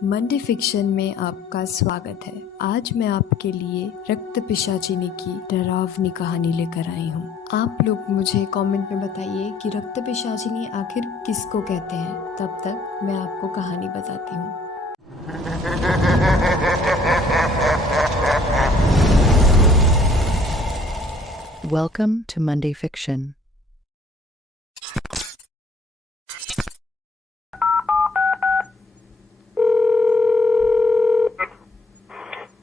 Monday fiction में आपका स्वागत है। आज मैं आपके लिए रक्त पिशाचिनी की डरावनी कहानी लेकर आई हूँ। आप लोग मुझे कमेंट में बताइए कि रक्त पिशाचिनी आखिर किसको कहते हैं। तब तक मैं आपको कहानी बताती हूँ। Welcome to Monday Fiction.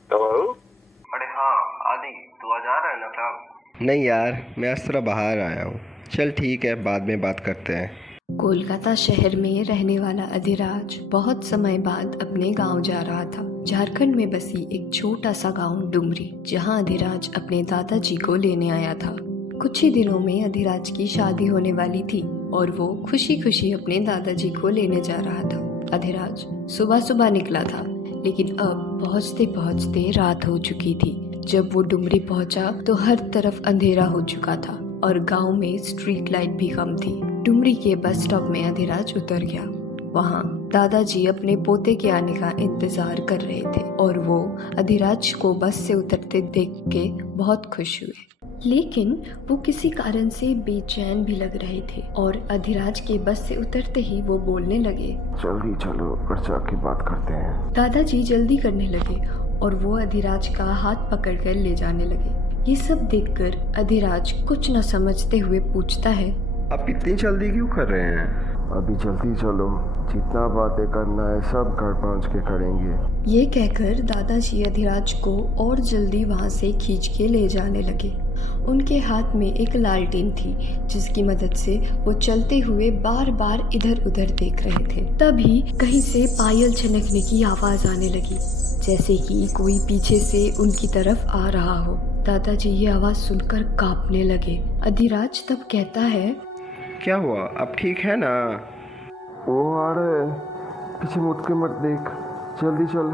Hello. अरे हाँ आदि, तू आज आ रहा है ना काम? नहीं यार, मैं आज थोड़ा बाहर आया हूँ। चल ठीक है, बाद में बात करते हैं। कोलकाता शहर में रहने वाला अधिराज बहुत समय बाद अपने गांव जा रहा था। झारखंड में बसी एक छोटा सा गांव डुमरी, जहां अधिराज अपने दादाजी को लेने आया था। कुछ ही दिनों में अधिराज की शादी होने वाली थी और वो खुशी खुशी अपने दादाजी को लेने जा रहा था। अधिराज सुबह सुबह निकला था, लेकिन अब पहुंचते पहुंचते रात हो चुकी थी। जब वो डुमरी पहुंचा तो हर तरफ अंधेरा हो चुका था और गांव में स्ट्रीट लाइट भी कम थी। डुमरी के बस स्टॉप में अधिराज उतर गया। वहाँ दादाजी अपने पोते के आने का इंतजार कर रहे थे और वो अधिराज को बस से उतरते देख के बहुत खुश हुए। लेकिन वो किसी कारण से बेचैन भी लग रहे थे और अधिराज के बस से उतरते ही वो बोलने लगे, जल्दी चलो, घर जाके बात करते हैं। दादाजी जल्दी करने लगे और वो अधिराज का हाथ पकड़कर ले जाने लगे। ये सब देखकर अधिराज कुछ न समझते हुए पूछता है, आप इतनी जल्दी क्यों कर रहे हैं? अभी जल्दी चलो, जितना बातें करना है सब घर पहुंच के करेंगे। ये कहकर दादाजी अधिराज को और जल्दी वहाँ से खींच के ले जाने लगे। उनके हाथ में एक लालटेन थी, जिसकी मदद से वो चलते हुए बार बार इधर उधर देख रहे थे। तभी कहीं से पायल छनकने की आवाज आने लगी, जैसे कि कोई पीछे से उनकी तरफ आ रहा हो। दादाजी ये आवाज सुनकर कांपने लगे। अधिराज तब कहता है, क्या हुआ, आप ठीक है ना? ओ आ रहे, पीछे मुड़ के मत देख, जल्दी चल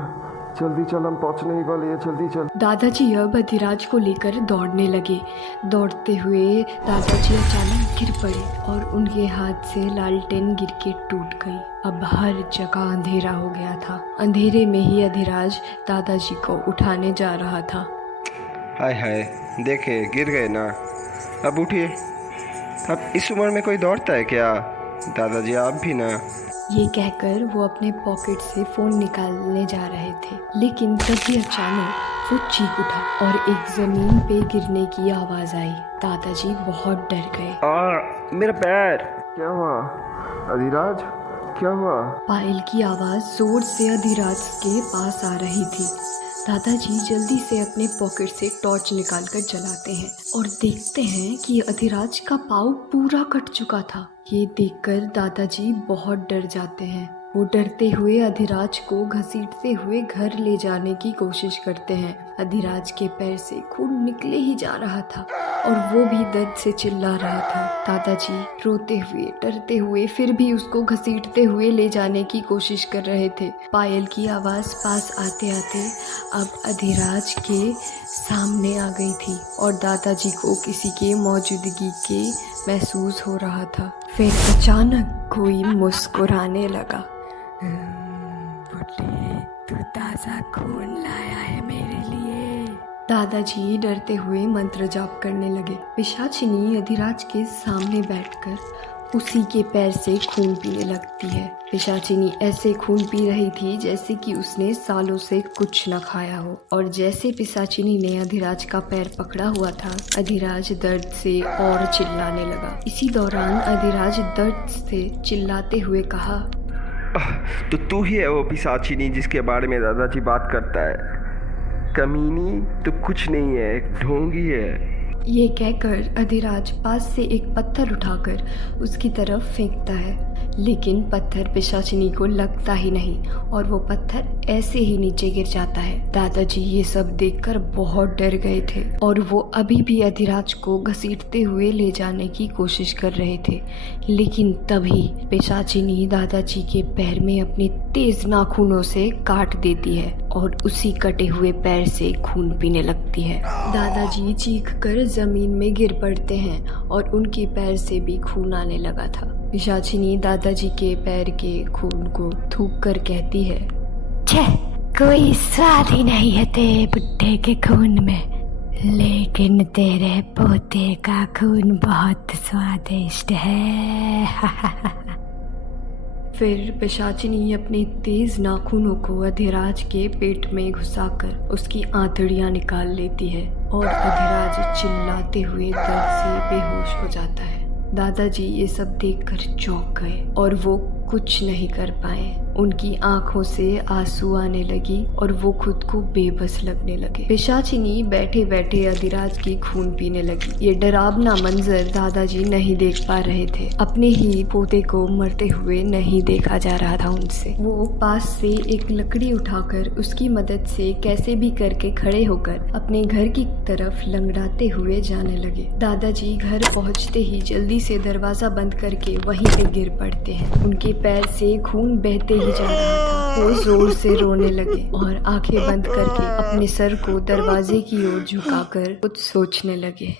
जल्दी चल, हम पहुंचने ही वाले हैं, जल्दी चल। दादाजी अब अधिराज को लेकर दौड़ने लगे। दौड़ते हुए दादाजी अचानक गिर पड़े और उनके हाथ से लालटेन गिर के टूट गई। अब हर जगह अंधेरा हो गया था। अंधेरे में ही अधिराज दादाजी को उठाने जा रहा था। हाय हाय, देखे गिर गए ना, अब उठिए। अब इस उम्र में कोई दौड़ता है क्या? दादाजी आप भी ना। ये कहकर वो अपने पॉकेट से फोन निकालने जा रहे थे, लेकिन तभी अचानक वो चीख उठा और एक जमीन पे गिरने की आवाज आई। दादाजी बहुत डर गए। मेरा पैर। क्या हुआ अधिराज, क्या हुआ? पायल की आवाज जोर से अधिराज के पास आ रही थी। दादाजी जल्दी से अपने पॉकेट से टॉर्च निकालकर जलाते हैं और देखते हैं कि अधिराज का पाँव पूरा कट चुका था। ये देखकर दादाजी बहुत डर जाते हैं। वो डरते हुए अधिराज को घसीटते हुए घर ले जाने की कोशिश करते हैं। अधिराज के पैर से खून निकले ही जा रहा था और वो भी दर्द से चिल्ला रहा था। दादाजी रोते हुए डरते हुए फिर भी उसको घसीटते हुए ले जाने की कोशिश कर रहे थे। पायल की आवाज पास आते आते अब अधिराज के सामने आ गई थी और दादाजी को किसी के मौजूदगी के महसूस हो रहा था। फिर अचानक कोई मुस्कुराने लगा। बुड्ढे, तू ताजा खून लाया है मेरे लिए। दादाजी डरते हुए मंत्र जाप करने लगे। पिशाचिनी अधिराज के सामने बैठकर उसी के पैर से खून पीने लगती है। पिशाचिनी ऐसे खून पी रही थी जैसे कि उसने सालों से कुछ न खाया हो। और जैसे पिशाचिनी ने अधिराज का पैर पकड़ा हुआ था, अधिराज दर्द से और चिल्लाने लगा। इसी दौरान अधिराज दर्द से चिल्लाते हुए कहा, तो तू ही है वो पिशाचिनी जिसके बारे में दादाजी बात करता है? कमीनी, तो कुछ नहीं है, एक ढोंगी है। ये कहकर अधिराज पास से एक पत्थर उठाकर उसकी तरफ फेंकता है, लेकिन पत्थर पिशाचिनी को लगता ही नहीं और वो पत्थर ऐसे ही नीचे गिर जाता है। दादाजी ये सब देखकर बहुत डर गए थे और वो अभी भी अधिराज को घसीटते हुए ले जाने की कोशिश कर रहे थे, लेकिन तभी पिशाचिनी दादाजी के पैर में अपने तेज नाखूनों से काट देती है और उसी कटे हुए पैर से खून पीने लगती है। दादाजी चीख कर जमीन में गिर पड़ते हैं और उनके पैर से भी खून आने लगा था। पिशाचिनी दादाजी के पैर के खून को थूक कर कहती है, छे, कोई स्वाद ही नहीं है तेरे बुड्ढे के खून में, लेकिन तेरे पोते का खून बहुत स्वादिष्ट है। फिर पिशाचिनी अपने तेज नाखूनों को अधिराज के पेट में घुसाकर उसकी आंतड़ियां निकाल लेती है और अधिराज चिल्लाते हुए दर्द से बेहोश हो जाता है। दादाजी ये सब देखकर चौंक गए और वो कुछ नहीं कर पाए। उनकी आंखों से आंसू आने लगी और वो खुद को बेबस लगने लगे। पिशाचिनी बैठे बैठे अधिराज की खून पीने लगी। ये डरावना मंजर दादाजी नहीं देख पा रहे थे। अपने ही पोते को मरते हुए नहीं देखा जा रहा था उनसे। वो पास से एक लकड़ी उठाकर उसकी मदद से कैसे भी करके खड़े होकर अपने घर की तरफ लंगड़ाते हुए जाने लगे। दादाजी घर पहुंचते ही जल्दी से दरवाजा बंद करके वहीं पे गिर पड़ते हैं। उनके पैर से खून बहते ही जा रहा था। वो जोर से रोने लगे और आंखें बंद करके अपने सर को दरवाजे की ओर झुकाकर कुछ सोचने लगे।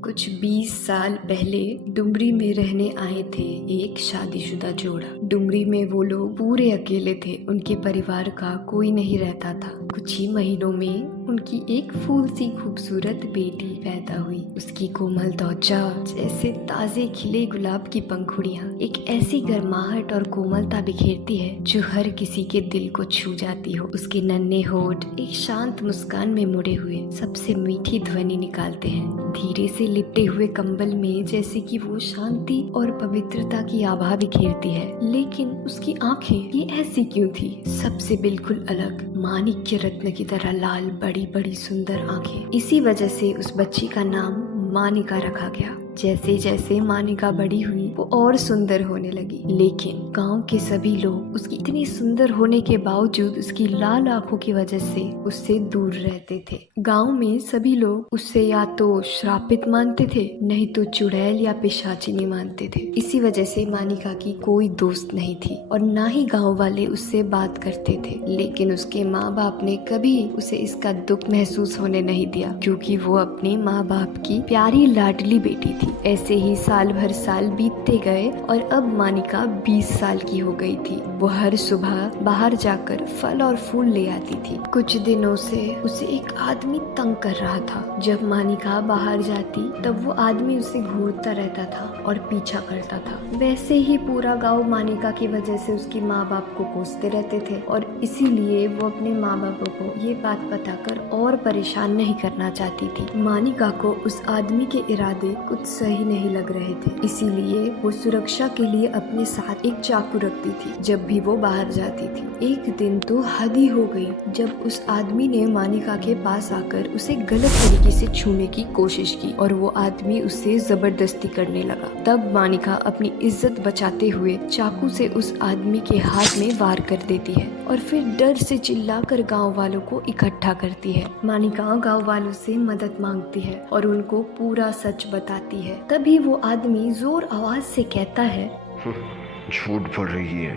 कुछ 20 साल पहले डुमरी में रहने आए थे एक शादीशुदा जोड़ा। डुमरी में वो लोग पूरे अकेले थे। उनके परिवार का कोई नहीं रहता था। कुछ ही महीनों में उनकी एक फूल सी खूबसूरत बेटी पैदा हुई। उसकी कोमल त्वचा जैसे ताजे खिले गुलाब की पंखुड़ियां एक ऐसी गर्माहट और कोमलता बिखेरती है जो हर किसी के दिल को छू जाती हो। उसके नन्हे होठ एक शांत मुस्कान में मुड़े हुए सबसे मीठी ध्वनि निकालते हैं। धीरे से लिपटे हुए कंबल में जैसे कि वो शांति और पवित्रता की आभा बिखेरती है। लेकिन उसकी आंखें ये ऐसी क्यों थी? सबसे बिल्कुल अलग, माणिक्य रत्न की तरह लाल बड़ी बड़ी सुंदर आंखें। इसी वजह से उस बच्ची का नाम मानिका रखा गया। जैसे जैसे मानिका बड़ी हुई वो और सुंदर होने लगी। लेकिन गांव के सभी लोग उसकी इतनी सुंदर होने के बावजूद उसकी लाल आंखों की वजह से उससे दूर रहते थे। गांव में सभी लोग उससे या तो श्रापित मानते थे, नहीं तो चुड़ैल या पिशाचिनी मानते थे। इसी वजह से मानिका की कोई दोस्त नहीं थी और ना ही गाँव वाले उससे बात करते थे। लेकिन उसके माँ बाप ने कभी उसे इसका दुख महसूस होने नहीं दिया, क्योंकि वो अपने माँ बाप की प्यारी लाडली बेटी थी। ऐसे ही साल भर साल बीतते गए और अब मानिका 20 साल की हो गई थी। वो हर सुबह बाहर जाकर फल और फूल ले आती थी। कुछ दिनों से उसे एक आदमी तंग कर रहा था। जब मानिका बाहर जाती तब वो आदमी उसे घूरता रहता था और पीछा करता था। वैसे ही पूरा गांव मानिका की वजह से उसके माँ बाप को कोसते रहते थे और इसीलिए वो अपने माँ बापों को ये बात बताकर और परेशान नहीं करना चाहती थी। मानिका को उस आदमी के इरादे कुछ सही नहीं लग रहे थे, इसीलिए वो सुरक्षा के लिए अपने साथ एक चाकू रखती थी जब भी वो बाहर जाती थी। एक दिन तो हद ही हो गई जब उस आदमी ने मानिका के पास आकर उसे गलत तरीके से छूने की कोशिश की और वो आदमी उससे जबरदस्ती करने लगा। तब मानिका अपनी इज्जत बचाते हुए चाकू से उस आदमी के हाथ में वार कर देती है और फिर डर से चिल्लाकर गांव वालों को इकट्ठा करती है। मानिका गांव वालों से मदद मांगती है और उनको पूरा सच बताती है। तभी वो आदमी जोर आवाज से कहता है, झूठ बोल रही है,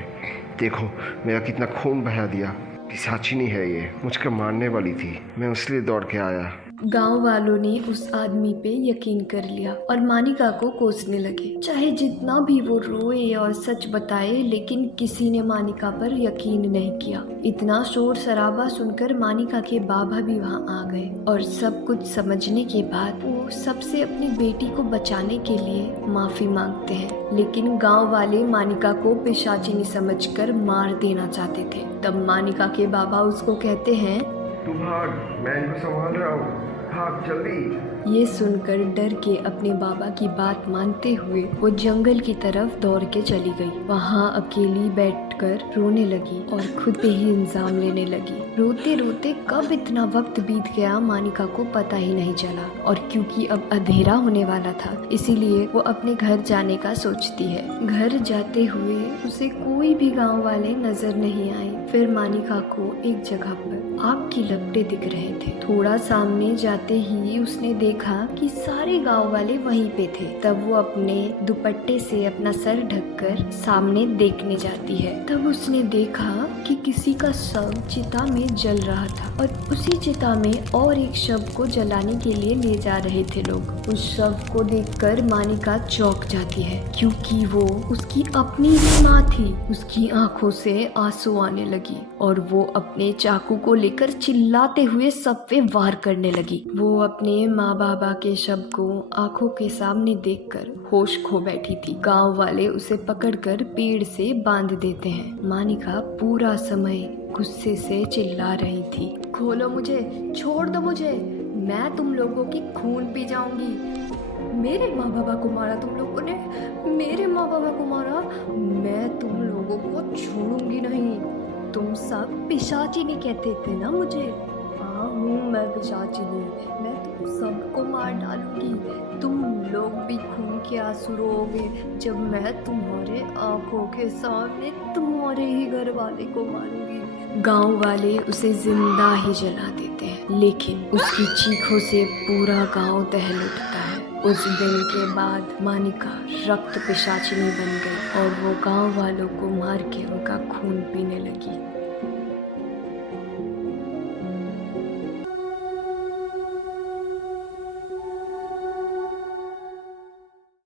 देखो मेरा कितना खून बहा दिया। पिशाचिनी है ये, मुझको मारने वाली थी, मैं इसलिए दौड़ के आया। गांव वालों ने उस आदमी पे यकीन कर लिया और मानिका को कोसने लगे। चाहे जितना भी वो रोए और सच बताए, लेकिन किसी ने मानिका पर यकीन नहीं किया। इतना शोर शराबा सुनकर मानिका के बाबा भी वहां आ गए और सब कुछ समझने के बाद वो सबसे अपनी बेटी को बचाने के लिए माफी मांगते हैं। लेकिन गांव वाले मानिका को पिशाचिनी समझकर मार देना चाहते थे। तब मानिका के बाबा उसको कहते हैं, तू भाग, मैं इनको संभाल रहा हूँ, भाग जल्दी। ये सुनकर डर के अपने बाबा की बात मानते हुए वो जंगल की तरफ दौड़ के चली गई। वहाँ अकेली बैठकर रोने लगी और खुद पे ही इल्जाम लेने लगी। रोते रोते कब इतना वक्त बीत गया मानिका को पता ही नहीं चला। और क्योंकि अब अंधेरा होने वाला था, इसीलिए वो अपने घर जाने का सोचती है। घर जाते हुए उसे कोई भी गाँव वाले नजर नहीं आए। फिर मानिका को एक जगह पर आग की लपटें दिख रहे थे। थोड़ा सामने जाते ही उसने देखा कि सारे गांव वाले वहीं पे थे। तब वो अपने दुपट्टे से अपना सर ढककर सामने देखने जाती है। तब उसने देखा कि किसी का शव चिता में जल रहा था और उसी चिता में और एक शव को जलाने के लिए ले जा रहे थे लोग। उस शव को देखकर मानिका चौंक जाती है, क्योंकि वो उसकी अपनी ही माँ थी। उसकी आंखों से आंसू आने लगी और वो अपने चाकू को लेकर चिल्लाते हुए सब पे वार करने लगी। वो अपने माँ बाबा के शव को आंखों के सामने देखकर होश खो बैठी थी। गांव वाले उसे पकड़कर पेड़ से बांध देते हैं। मानिका पूरा समय गुस्से से चिल्ला रही थी, खोलो मुझे, छोड़ दो मुझे, मैं तुम लोगों की खून पी जाऊंगी। मेरे माँ बाबा को मारा तुम लोगों ने, मेरे माँ बाबा को मारा, मैं तुम लोगों को छोड़ूंगी नहीं। तुम सब पिशाचिनी कहते थे ना मुझे। हाँ हूँ मैं पिशाचिनी, मैं तुम सबको मार डालूंगी। तुम लोग भी खून के आंसू रोओगे जब मैं तुम्हारे आंखों के सामने तुम्हारे ही घर वाले को मारूंगी। गांव वाले उसे जिंदा ही जला देते हैं, लेकिन उसकी चीखों से पूरा गांव दहल उठता है। उस दिन के बाद मानिका रक्त पिशाचिनी बन गई और वो गांव वालों को मार के उनका खून पीने लगी।